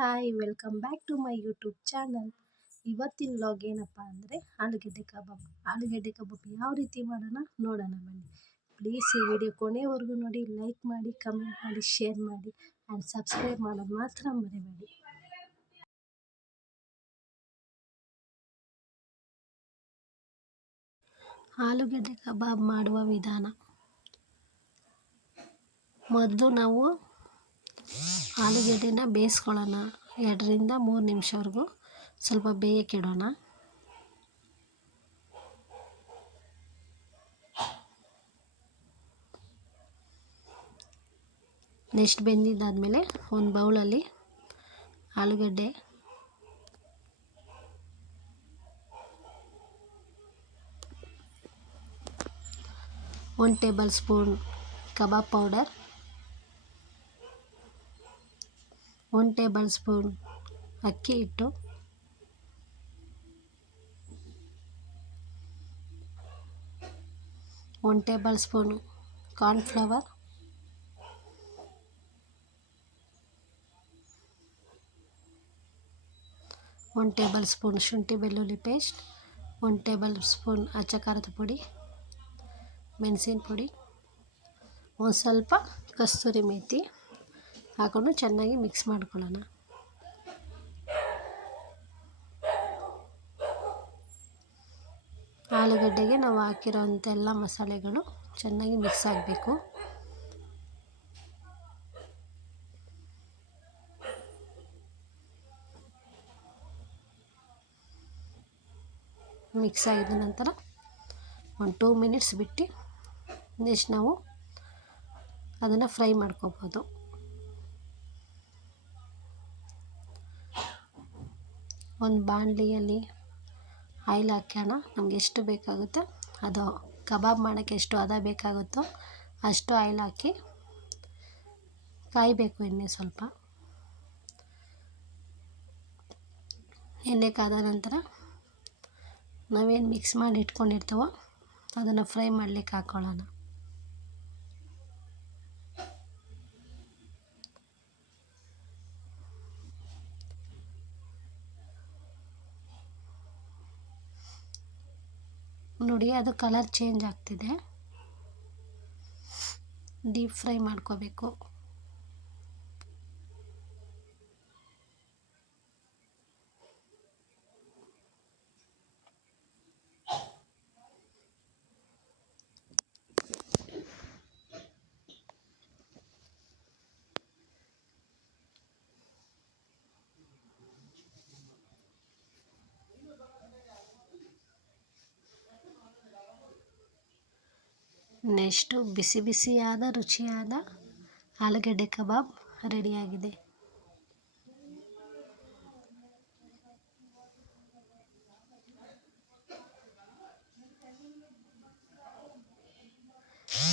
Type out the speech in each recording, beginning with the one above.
Hi welcome back to my YouTube channel. ಇವತ್ತಿನ vlog ಏನಪ್ಪ ಅಂದರೆ ಆಲೂಗೆಡ್ಡೆ ಕಬಾಬ್ ಯಾವ ರೀತಿ ಮಾಡೋಣ ನೋಡೋಣ ಬನ್ನಿ. ಪ್ಲೀಸ್ ಈ ವಿಡಿಯೋ ಕೊನೆವರೆಗೂ ನೋಡಿ, ಲೈಕ್ ಮಾಡಿ, ಕಮೆಂಟ್ ಮಾಡಿ, ಶೇರ್ ಮಾಡಿ ಆ್ಯಂಡ್ ಸಬ್ಸ್ಕ್ರೈಬ್ ಮಾಡೋದು ಮಾತ್ರ ಮರಿಬೇಡಿ. ಆಲೂಗೆಡ್ಡೆ ಕಬಾಬ್ ಮಾಡುವ ವಿಧಾನ. ಮೊದಲು ನಾವು ಆಲೂಗೆಡ್ಡೆನ ಬೇಯಿಸ್ಕೊಳ್ಳೋಣ. 2 ರಿಂದ 3 ನಿಮಿಷವರೆಗೂ ಸ್ವಲ್ಪ ಬೇಯಕ್ಕಿಡೋಣ. ನೆಕ್ಸ್ಟ್ ಬೆಂದಿದ್ದಾದಮೇಲೆ ಒಂದು ಬೌಲಲ್ಲಿ ಆಲೂಗೆಡ್ಡೆ, ಒಂದು table spoon kebab powder, 1 table spoon ಅಕ್ಕಿ ಹಿಟ್ಟು, 1 table spoon cornflour, 1 table spoon ಶುಂಠಿ ಬೆಳ್ಳುಳ್ಳಿ ಪೇಸ್ಟ್, 1 ಟೇಬಲ್ ಸ್ಪೂನ್ ಅಚ್ಚ ಖಾರದ ಪುಡಿ, ಮೆಣಸಿನ ಪುಡಿ, ಒಂದು ಸ್ವಲ್ಪ ಕಸ್ತೂರಿ ಮೇಥಿ ಹಾಕೊಂಡು ಚೆನ್ನಾಗಿ ಮಿಕ್ಸ್ ಮಾಡ್ಕೊಳ್ಳೋಣ. ಆಲೂಗಡ್ಡೆಗೆ ನಾವು ಹಾಕಿರೋಂಥ ಎಲ್ಲ ಮಸಾಲೆಗಳು ಚೆನ್ನಾಗಿ ಮಿಕ್ಸ್ ಆಗಬೇಕು. ಮಿಕ್ಸ್ ಆಗಿದ ನಂತರ ಒಂದು 2 ಮಿನಿಟ್ಸ್ ಬಿಟ್ಟು ನೆಕ್ಸ್ಟ್ ನಾವು ಅದನ್ನು ಫ್ರೈ ಮಾಡ್ಕೋಬೋದು. ಒಂದು ಬಾಣಲಿಯಲ್ಲಿ ಆಯಿಲ್ ಹಾಕೋಣ. ನಮ್ಗೆ ಎಷ್ಟು ಬೇಕಾಗುತ್ತೋ, ಅದು ಕಬಾಬ್ ಮಾಡೋಕ್ಕೆ ಎಷ್ಟು ಹದ ಬೇಕಾಗುತ್ತೋ ಅಷ್ಟು ಆಯಿಲ್ ಹಾಕಿ ಕಾಯಬೇಕು. ಎಣ್ಣೆ ಸ್ವಲ್ಪ ಎಣ್ಣೆ ಕಾದ ನಂತರ ನಾವೇನು ಮಿಕ್ಸ್ ಮಾಡಿ ಇಟ್ಕೊಂಡಿರ್ತೀವೋ ಅದನ್ನು ಫ್ರೈ ಮಾಡಲಿಕ್ಕೆ ಹಾಕ್ಕೊಳ್ಳೋಣ. ನೋಡಿ, ಅದು ಕಲರ್ ಚೇಂಜ್ ಆಗ್ತಿದೆ. ಡೀಪ್ ಫ್ರೈ ಮಾಡ್ಕೋಬೇಕು. ನೆಕ್ಸ್ಟು ಬಿಸಿ ಬಿಸಿಯಾದ ರುಚಿಯಾದ ಆಲೂಗೆಡ್ಡೆ ಕಬಾಬ್ ರೆಡಿಯಾಗಿದೆ.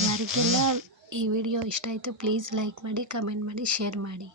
ಯಾರಿಗೆಲ್ಲ ಈ ವಿಡಿಯೋ ಇಷ್ಟ ಆಯಿತು ಪ್ಲೀಸ್ ಲೈಕ್ ಮಾಡಿ, ಕಮೆಂಟ್ ಮಾಡಿ, ಶೇರ್ ಮಾಡಿ.